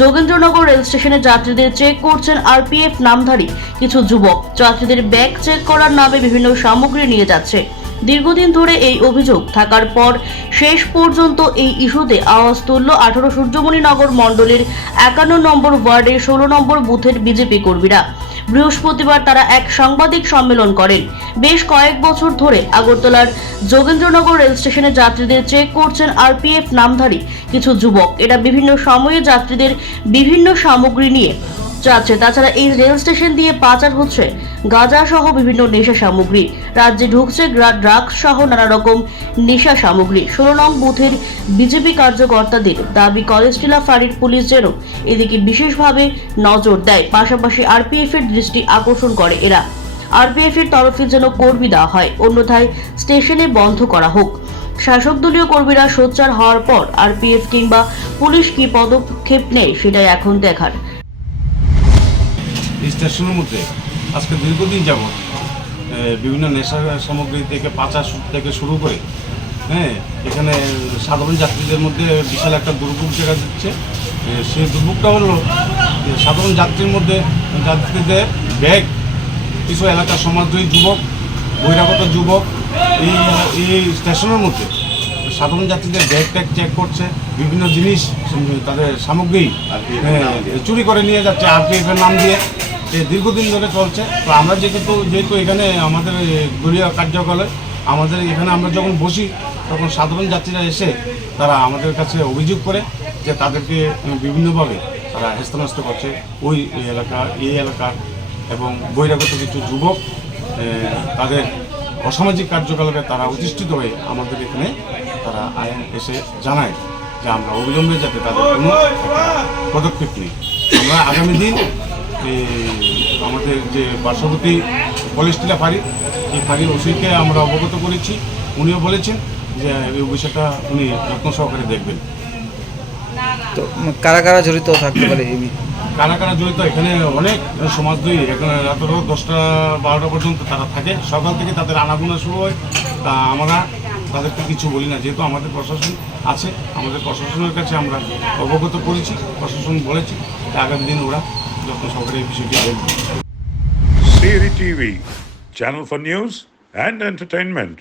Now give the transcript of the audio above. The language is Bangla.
যোগেন্দ্রনগর রেল স্টেশনে যাত্রীদের চেক করছেন আরপিএফ নামধারী কিছু যুবক। যাত্রীদের ব্যাগ চেক করার নামে বিভিন্ন সামগ্রী নিয়ে যাচ্ছে। দীর্ঘদিন ধরে এই অভিযোগ থাকার পর শেষ পর্যন্ত এই ইস্যুতে আওয়াজ তুলল 18 সূর্যমণিনগর মণ্ডলের 51 নম্বর ওয়ার্ডের 16 নম্বর বুথের বিজেপি কর্মীরা। বৃহস্পতিবার তারা এক সাংবাদিক সম্মেলন করেন। বেশ কয়েক বছর ধরে আগরতলার যোগেন্দ্রনগর রেল স্টেশনে যাত্রীদের চেক করছেন আরপিএফ নামধারী কিছু যুবক। এরা বিভিন্ন সময়ে যাত্রীদের বিভিন্ন সামগ্রী নিয়ে যাচ্ছে। তাছাড়া এই রেল স্টেশন দিয়ে পাচার হচ্ছে গাঁজা সহ বিভিন্ন নেশা সামগ্রী। রাজ্যে ঢুকছে ড্রাগস সহ নানা রকম নেশা সামগ্রী। 16 নং বুথের বিজেপি কার্যকর্তাদের দাবি, কলেস্টিলা ফাঁড়ির পুলিশ যেন এদিকে বিশেষভাবে নজর দেয়, পাশাপাশি আরপিএফ এর দৃষ্টি আকর্ষণ করে এরা। আরপিএফ এর তরফে যেন কর্মী দেওয়া হয়, অন্যথায় স্টেশনে বন্ধ করা হোক। শাসক দলীয় কর্মীরা সোচ্চার হওয়ার পর আরপিএফ কিংবা পুলিশ কি পদক্ষেপ নেয় সেটাই এখন দেখার। স্টেশনের মধ্যে আজকে দীর্ঘদিন যাবৎ বিভিন্ন নেশা সামগ্রী থেকে পাচার থেকে শুরু করে এখানে সাধারণ যাত্রীদের মধ্যে বিশাল একটা দুর্ভোগ দেখা যাচ্ছে। সেই দুর্ভোগটা হলো সাধারণ যাত্রীদের ব্যাগ, কিছু এলাকার সমাজদ্রোহী যুবক, বহিরাগত যুবক এই স্টেশনের মধ্যে সাধারণ যাত্রীদের ব্যাগ ট্যাগ চেক করছে, বিভিন্ন জিনিস তাদের সামগ্রী চুরি করে নিয়ে যাচ্ছে আরপিএফ এর নাম দিয়ে। দীর্ঘদিন ধরে চলছে। তো আমরা যেহেতু এখানে আমাদের দলীয় কার্যকলাপ, আমাদের এখানে আমরা যখন বসি তখন সাধারণ যাত্রীরা এসে তারা আমাদের কাছে অভিযোগ করে যে তাদেরকে বিভিন্নভাবে তারা হেস্তনেস্ত করছে এই এলাকার এবং বহিরাগত কিছু যুবক তাদের অসামাজিক কার্যকলাপে তারা অধিষ্ঠিত হয়ে আমাদের এখানে তারা এসে জানায় যে আমরা অবিলম্বে যাতে তাদের কোনো পদক্ষেপ নেই। আমরা আগামী দিন আমাদের যে পার্শ্ববর্তী কলেস্টিলা ফাঁড়ি, এই ফাঁড়ির ওসিকে আমরা অবগত করেছি। উনিও বলেছেন যে এই বিষয়টা উনি যত্ন সহকারে দেখবেন। তো কারা কারা জড়িত থাকতে পারে? কারা কারা জড়িত, এখানে অনেক সমাজদ্রোহী, এখানে রাত 10টা 12টা পর্যন্ত তারা থাকে। সকাল থেকে তাদের আনাগোনা শুরু হয়। তা আমরা তাদেরকে কিছু বলি না, যেহেতু আমাদের প্রশাসন আছে। আমাদের প্রশাসনের কাছে আমরা অবগত করেছি, প্রশাসন বলেছি যে আগামী দিন ওরা যত্ন সহকারে এই বিষয়টি দেখবে। Siri TV, channel for news and entertainment.